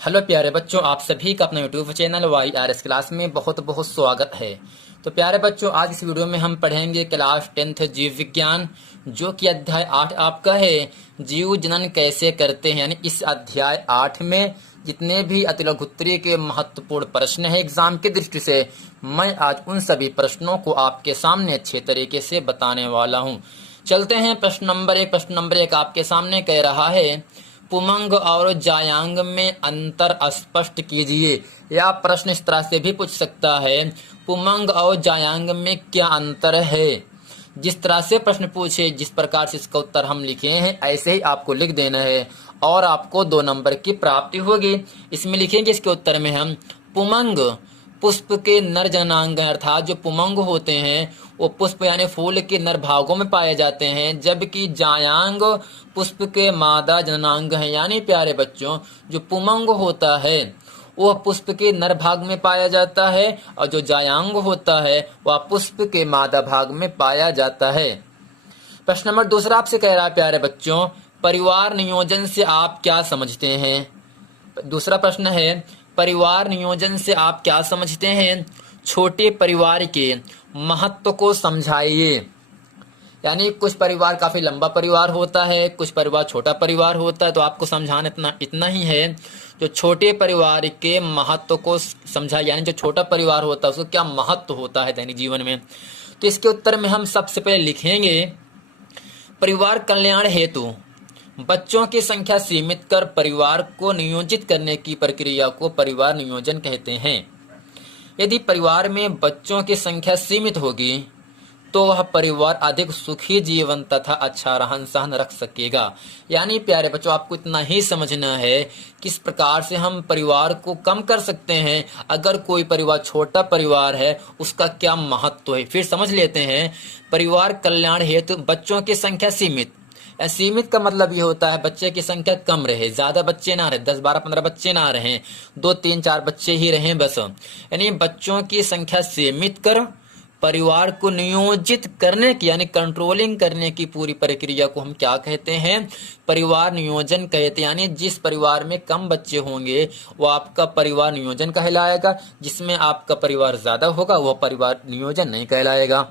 Hello प्यारे बच्चों, आप सभी का अपना यूट्यूब चैनल YRS क्लास में बहुत बहुत स्वागत है। तो प्यारे बच्चों, आज इस वीडियो में हम पढ़ेंगे क्लास 10th जीव विज्ञान, जो कि अध्याय 8 आपका है, जीव जनन कैसे करते हैं। यानी इस अध्याय 8 में जितने भी अतिलघुत्तरीय के महत्वपूर्ण प्रश्न हैं एग्जाम की दृष्टि से, मैं आज उन सभी प्रश्नों को आपके सामने अच्छे तरीके से बताने वाला हूँ। चलते हैं प्रश्न नंबर 1। प्रश्न नंबर 1 आपके सामने कह रहा है, पुमंग और जायांग में अंतर स्पष्ट कीजिए। या प्रश्न इस तरह से भी पूछ सकता है, पुमंग और जायांग में क्या अंतर है। जिस तरह से प्रश्न पूछे, जिस प्रकार से इसका उत्तर हम लिखे हैं, ऐसे ही आपको लिख देना है और आपको 2 नंबर की प्राप्ति होगी। इसमें लिखेंगे इसके उत्तर में हम, पुमंग पुष्प के नर जनांग अर्थात जो पुमंग होते हैं वो पुष्प यानी फूल के नर भागों में पाए जाते हैं, जबकि जायांग पुष्प के मादा जनांग हैं। यानी प्यारे बच्चों, जो पुमंग होता है वह पुष्प के नर भाग में पाया जाता है और जो जायांग होता है वह पुष्प के मादा भाग में पाया जाता है। प्रश्न नंबर 2 आपसे कह रहा है, प्यारे बच्चों, परिवार नियोजन से आप क्या समझते हैं। दूसरा प्रश्न है, परिवार नियोजन से आप क्या समझते हैं। छोटे परिवार के महत्व को समझाइए। यानी कुछ परिवार काफी लंबा परिवार होता है, कुछ परिवार छोटा परिवार होता है, तो आपको समझाना इतना ही है। जो छोटे परिवार के महत्व को समझाइए, यानी जो छोटा परिवार होता है उसको क्या महत्व होता है दैनिक जीवन में। तो इसके उत्तर में हम सबसे पहले लिखेंगे, परिवार कल्याण हेतु बच्चों की संख्या सीमित कर परिवार को नियोजित करने की प्रक्रिया को परिवार नियोजन कहते हैं। यदि परिवार में बच्चों की संख्या सीमित होगी तो वह परिवार अधिक सुखी जीवन तथा अच्छा रहन सहन रख सकेगा। यानी प्यारे बच्चों, आपको इतना ही समझना है किस प्रकार से हम परिवार को कम कर सकते हैं। अगर कोई परिवार छोटा परिवार है उसका क्या महत्व है, फिर समझ लेते हैं। परिवार कल्याण हेतु बच्चों की संख्या सीमित, सीमित का मतलब ये होता है बच्चे की संख्या कम रहे, ज्यादा बच्चे ना रहे, 10 12 15 बच्चे ना रहे, 2 3 4 बच्चे ही रहें बस। यानी बच्चों की संख्या सीमित कर परिवार को नियोजित करने की यानी कंट्रोलिंग करने की पूरी प्रक्रिया को हम क्या कहते हैं, परिवार नियोजन कहते हैं। यानी जिस परिवार में कम बच्चे होंगे वो आपका परिवार नियोजन कहलाएगा, जिसमें आपका परिवार ज्यादा होगा वह परिवार नियोजन नहीं कहलाएगा।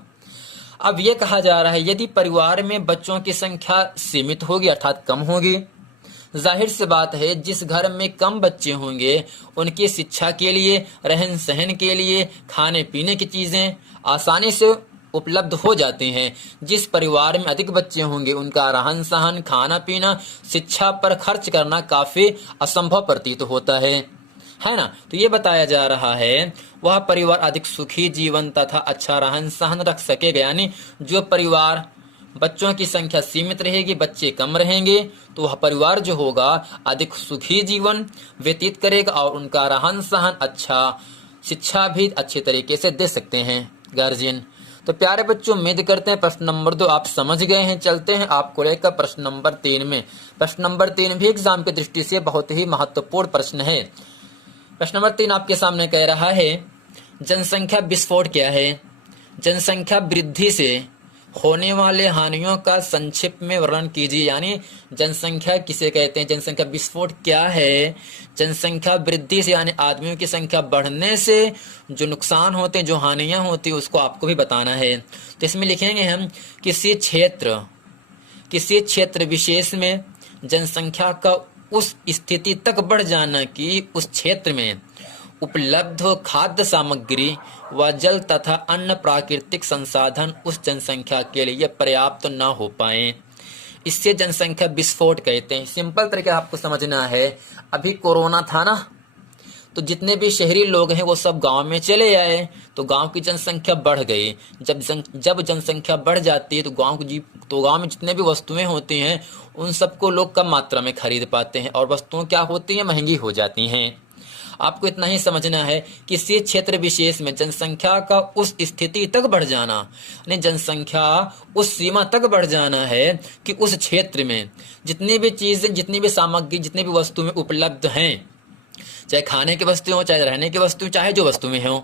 अब ये कहा जा रहा है, यदि परिवार में बच्चों की संख्या सीमित होगी अर्थात कम होगी, जाहिर सी बात है जिस घर में कम बच्चे होंगे उनकी शिक्षा के लिए, रहन सहन के लिए, खाने पीने की चीजें आसानी से उपलब्ध हो जाती हैं। जिस परिवार में अधिक बच्चे होंगे उनका रहन सहन, खाना पीना, शिक्षा पर खर्च करना काफी असंभव प्रतीत होता है ना। तो ये बताया जा रहा है वह परिवार अधिक सुखी जीवन तथा अच्छा रहन सहन रख सकेगा। यानी जो परिवार बच्चों की संख्या सीमित रहेगी, बच्चे कम रहेंगे, तो वह परिवार जो होगा अधिक सुखी जीवन व्यतीत करेगा और उनका रहन सहन अच्छा, शिक्षा भी अच्छे तरीके से दे सकते हैं गार्जियन। तो प्यारे बच्चों, उम्मीद करते हैं प्रश्न नंबर 2 आप समझ गए हैं। चलते हैं आपको लेकर प्रश्न नंबर 3 में। प्रश्न नंबर 3 भी एग्जाम की दृष्टि से बहुत ही महत्वपूर्ण प्रश्न है। प्रश्न नंबर 3 आपके सामने कह रहा है, जनसंख्या विस्फोट क्या है। जनसंख्या वृद्धि से होने वाले हानियों का संक्षिप्त में वर्णन कीजिए। यानी जनसंख्या किसे कहते हैं, जनसंख्या विस्फोट क्या है। जनसंख्या वृद्धि से यानी आदमियों की संख्या बढ़ने से जो नुकसान होते हैं, जो हानियां होती है, उसको आपको भी बताना है। तो इसमें लिखेंगे हम, किसी क्षेत्र विशेष में जनसंख्या का उस स्थिति तक बढ़ जाना कि उस क्षेत्र में उपलब्ध खाद्य सामग्री व जल तथा अन्य प्राकृतिक संसाधन उस जनसंख्या के लिए पर्याप्त न हो पाए, इससे जनसंख्या विस्फोट कहते हैं। सिंपल तरीके आपको समझना है, अभी कोरोना था ना, तो जितने भी शहरी लोग हैं वो सब गांव में चले आए, तो गांव की जनसंख्या बढ़ गई। जब जनसंख्या बढ़ जाती है तो गांव में जितने भी वस्तुएं होती हैं उन सबको लोग कम मात्रा में खरीद पाते हैं और वस्तुएं क्या होती हैं, महंगी हो जाती हैं। आपको इतना ही समझना है, किसी क्षेत्र विशेष में जनसंख्या का उस स्थिति तक बढ़ जाना, यानी जनसंख्या उस सीमा तक बढ़ जाना है कि उस क्षेत्र में जितनी भी चीजें, जितनी भी सामग्री, जितनी भी वस्तुएं उपलब्ध हैं, चाहे खाने की वस्तुएं हो, चाहे रहने की वस्तु, चाहे जो वस्तुएं हो,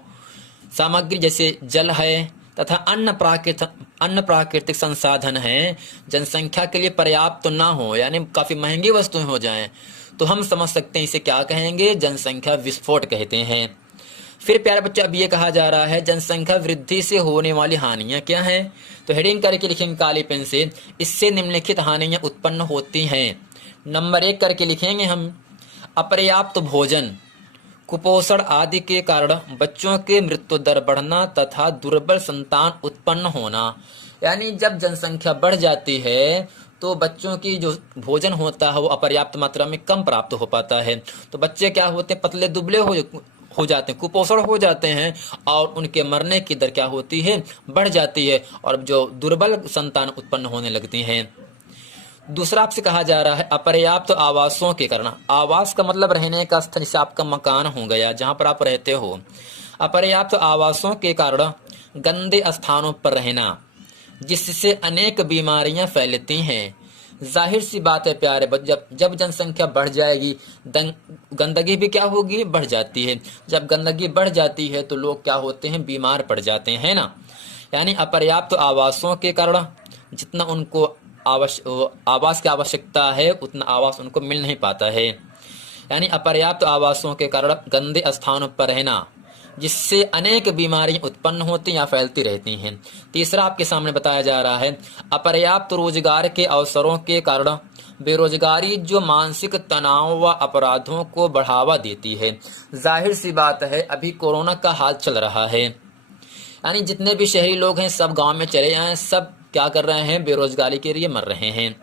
सामग्री जैसे जल है तथा अन्य प्राकृतिक संसाधन हैं, जनसंख्या के लिए पर्याप्त तो ना हो, यानी काफी महंगी वस्तुएं हो जाएं, तो हम समझ सकते हैं इसे क्या कहेंगे, जनसंख्या विस्फोट कहते हैं। फिर प्यारे बच्चों अब ये कहा जा रहा है जनसंख्या वृद्धि से होने वाली हानियां क्या हैं। तो हेडिंग करके लिखेंगे काली पेन से, इससे निम्नलिखित हानियां उत्पन्न होती हैं। नंबर 1 करके लिखेंगे हम, अपर्याप्त भोजन, कुपोषण आदि के कारण बच्चों के मृत्यु दर बढ़ना तथा दुर्बल संतान उत्पन्न होना। यानी जब जनसंख्या बढ़ जाती है तो बच्चों की जो भोजन होता है वो अपर्याप्त मात्रा में कम प्राप्त हो पाता है। तो बच्चे क्या होते हैं, पतले दुबले हो जाते हैं, कुपोषण हो जाते हैं और उनके मरने की दर क्या होती है, बढ़ जाती है और जो दुर्बल संतान उत्पन्न होने लगती हैं। दूसरा आपसे कहा जा रहा है अपर्याप्त आवासों के कारण। आवास का मतलब रहने का स्थल, जैसे आपका मकान हो गया जहां पर आप रहते हो। अपर्याप्त आवासों के कारण गंदे स्थानों पर रहना, जिससे अनेक बीमारियां फैलती हैं। जाहिर सी बात है प्यारे जब जनसंख्या बढ़ जाएगी गंदगी भी क्या होगी, बढ़ जाती है। जब गंदगी बढ़ जाती है तो लोग क्या होते हैं, बीमार पड़ जाते हैं ना। यानी अपर्याप्त आवासों के कारण जितना उनको आवास की आवश्यकता है उतना आवास उनको मिल नहीं पाता है। यानी अपर्याप्त आवासों के कारण गंदे स्थानों पर रहना, जिससे अनेक बीमारियां उत्पन्न होती या फैलती रहती हैं। तीसरा आपके सामने बताया जा रहा है अपर्याप्त रोजगार के अवसरों के कारण बेरोजगारी, जो मानसिक तनाव व अपराधों को बढ़ावा देती है। जाहिर सी बात है अभी कोरोना का हाल चल रहा है, यानी जितने भी शहरी लोग हैं सब गांव में चले आए, सब क्या कर रहे हैं, बेरोजगारी के लिए मर रहे हैं।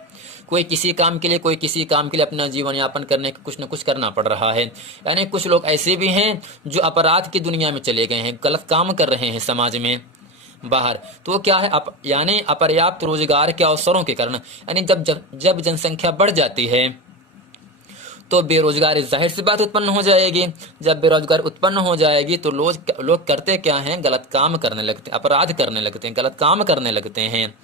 कोई किसी काम के लिए, कोई किसी काम के लिए अपना जीवन यापन करने के कुछ न कुछ करना पड़ रहा है। यानी कुछ लोग ऐसे भी हैं जो अपराध की दुनिया में चले गए हैं, गलत काम कर रहे हैं समाज में बाहर। तो क्या है यानी अपर्याप्त रोजगार के अवसरों के कारण, यानी जब जनसंख्या बढ़ जाती है तो बेरोजगारी जाहिर सी बात उत्पन्न हो जाएगी। जब बेरोजगारी उत्पन्न हो जाएगी तो लोग करते क्या हैं, गलत काम करने लगते हैं, अपराध करने लगते हैं, गलत काम करने लगते हैं।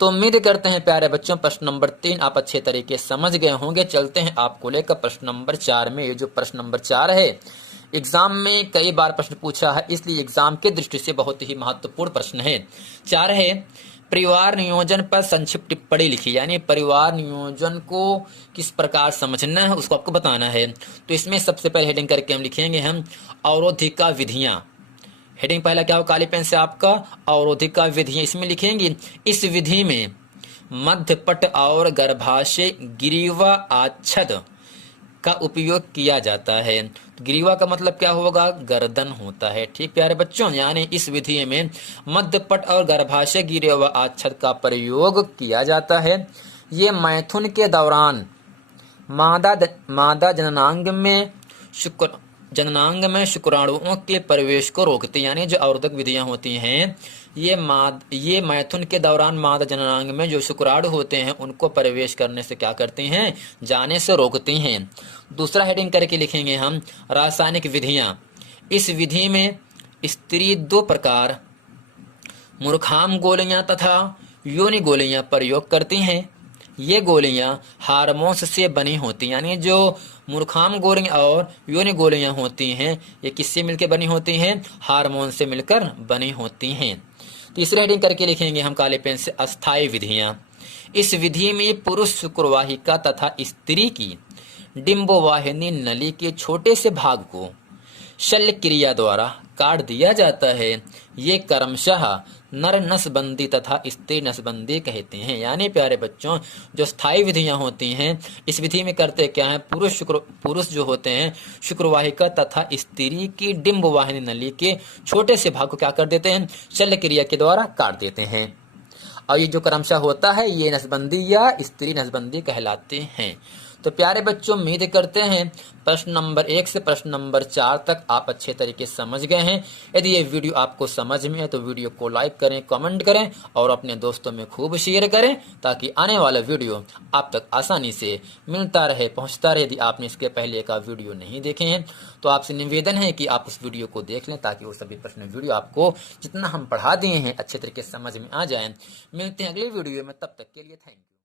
तो उम्मीद करते हैं प्यारे बच्चों प्रश्न नंबर 3 आप अच्छे तरीके से समझ गए होंगे। चलते हैं आपको लेकर प्रश्न नंबर 4 में। ये जो प्रश्न नंबर 4 है एग्जाम में कई बार प्रश्न पूछा है, इसलिए एग्जाम की दृष्टि से बहुत ही महत्वपूर्ण प्रश्न है। 4 है परिवार नियोजन पर संक्षिप्त टिप्पणी लिखी, यानी परिवार नियोजन को किस प्रकार समझना है उसको आपको बताना है। तो इसमें सबसे पहले हेडिंग करके हम लिखेंगे हम अवरोधिका विधियां। हेडिंग पहला क्या हो काली पेन से आपका, अवरोधिका विधियां। इसमें लिखेंगे इस विधि में मध्यपट और गर्भाशय ग्रीवा आच्छद का उपयोग किया जाता है। ग्रीवा का मतलब क्या होगा, गर्दन होता है। ठीक प्यारे बच्चों, यानी इस विधि में मध्यपट और गर्भाशय ग्रीवा आच्छद का प्रयोग किया जाता है। ये मैथुन के दौरान मादा जननांग में शुक्राणुओं के प्रवेश को रोकती, यानी जो अवरोधक विधियां होती हैं ये मैथुन के दौरान मादा जननांग में जो शुक्राणु होते हैं उनको प्रवेश करने से क्या करती हैं, जाने से रोकती हैं। दूसरा हेडिंग करके लिखेंगे हम रासायनिक विधियां। इस विधि में स्त्री 2 प्रकार मूर्खाम गोलियां तथा योनि गोलियां प्रयोग करती हैं। ये गोलियां हार्मोन्स से बनी होती, यानी जो मूर्खाम गोलियां और योनि गोलियां होती हैं ये किससे मिलकर बनी होती हैं, हार्मोन से मिलकर बनी होती हैं। तीसरे हेडिंग करके लिखेंगे हम काले पेन से अस्थायी विधियां। इस विधि में पुरुष शुक्रवाहिका तथा स्त्री की डिंबवाहिनी नली के छोटे से भाग को शल्य क्रिया द्वारा काट दिया जाता है। ये क्रमशः नर नसबंदी तथा स्त्री नसबंदी कहते हैं। यानी प्यारे बच्चों जो स्थायी विधियां होती हैं इस विधि में करते क्या है, पुरुष जो होते हैं शुक्रवाहिका तथा स्त्री की डिंबवाहिनी नली के छोटे से भाग को क्या कर देते हैं, शल्य क्रिया के द्वारा काट देते हैं। और ये जो क्रमशः होता है ये नसबंदी या स्त्री नसबंदी कहलाते हैं। तो प्यारे बच्चों उम्मीद करते हैं प्रश्न नंबर 1 से प्रश्न नंबर 4 तक आप अच्छे तरीके से समझ गए हैं। यदि ये वीडियो आपको समझ में है तो वीडियो को लाइक करें, कमेंट करें और अपने दोस्तों में खूब शेयर करें ताकि आने वाला वीडियो आप तक आसानी से मिलता रहे, पहुंचता रहे। यदि आपने इसके पहले का वीडियो नहीं देखे हैं तो आपसे निवेदन है कि आप उस वीडियो को देख लें ताकि वो सभी प्रश्न वीडियो आपको जितना हम पढ़ा दिए हैं अच्छे तरीके से समझ में आ जाए। मिलते हैं अगले वीडियो में, तब तक के लिए थैंक यू।